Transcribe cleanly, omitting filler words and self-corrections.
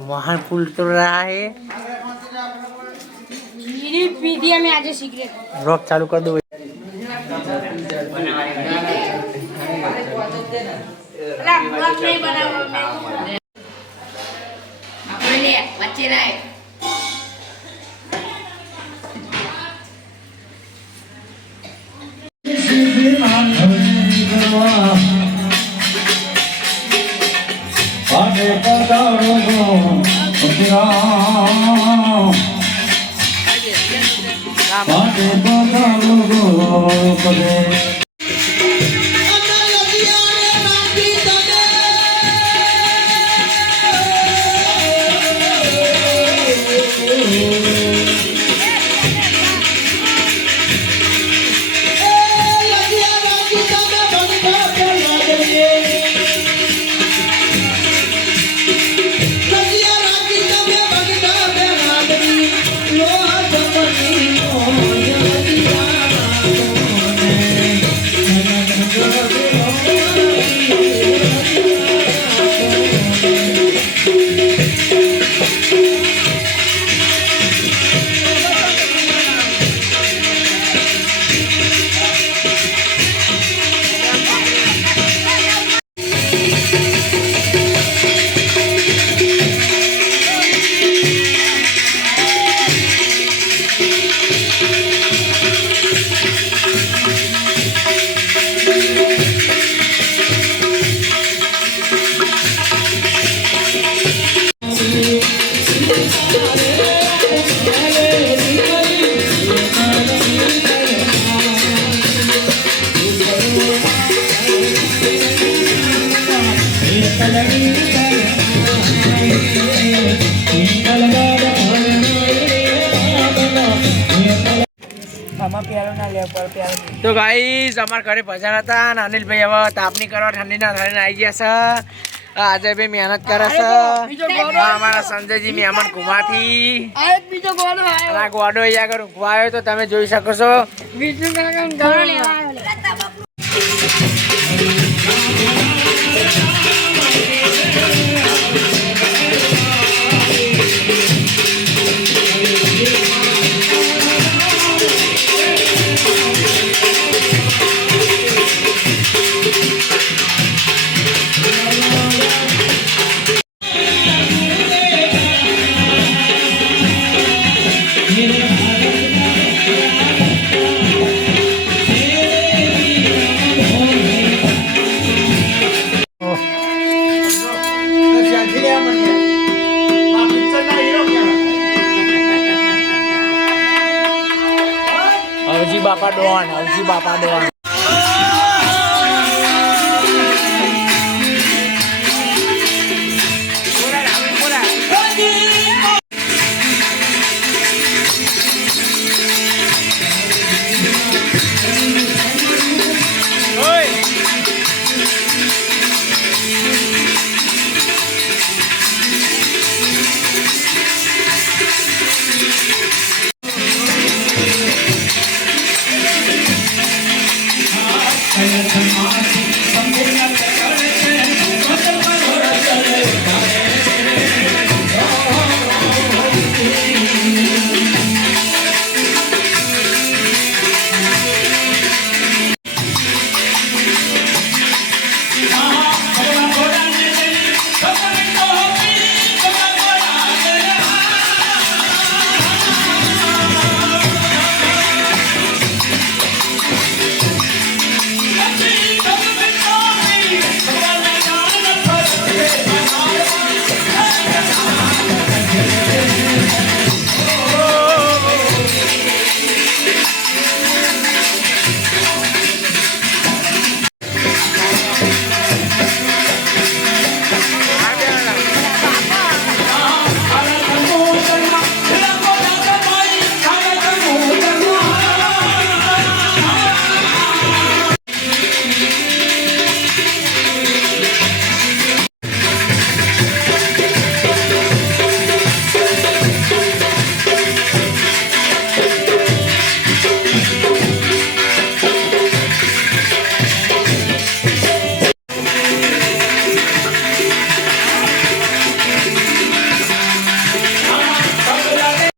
वहाँ फूल तो रहा है। पी दिया मैं आज सिगरेट। रॉक चालू कर दो। तो गाइस અમાર ઘરે ભજન હતા અને અનિલભાઈ હવે તાપની કરવા ઠંડીના થઈને આવી ગયા છે આજે ભાઈ મહેનત કરે છે અમારા સંજયજી મહેમાન કુમાથી આ ગોડો અહીંયા આગળ ઊભો આવ્યો તો તમે જોઈ શકો છો હવજી બાપા ડોન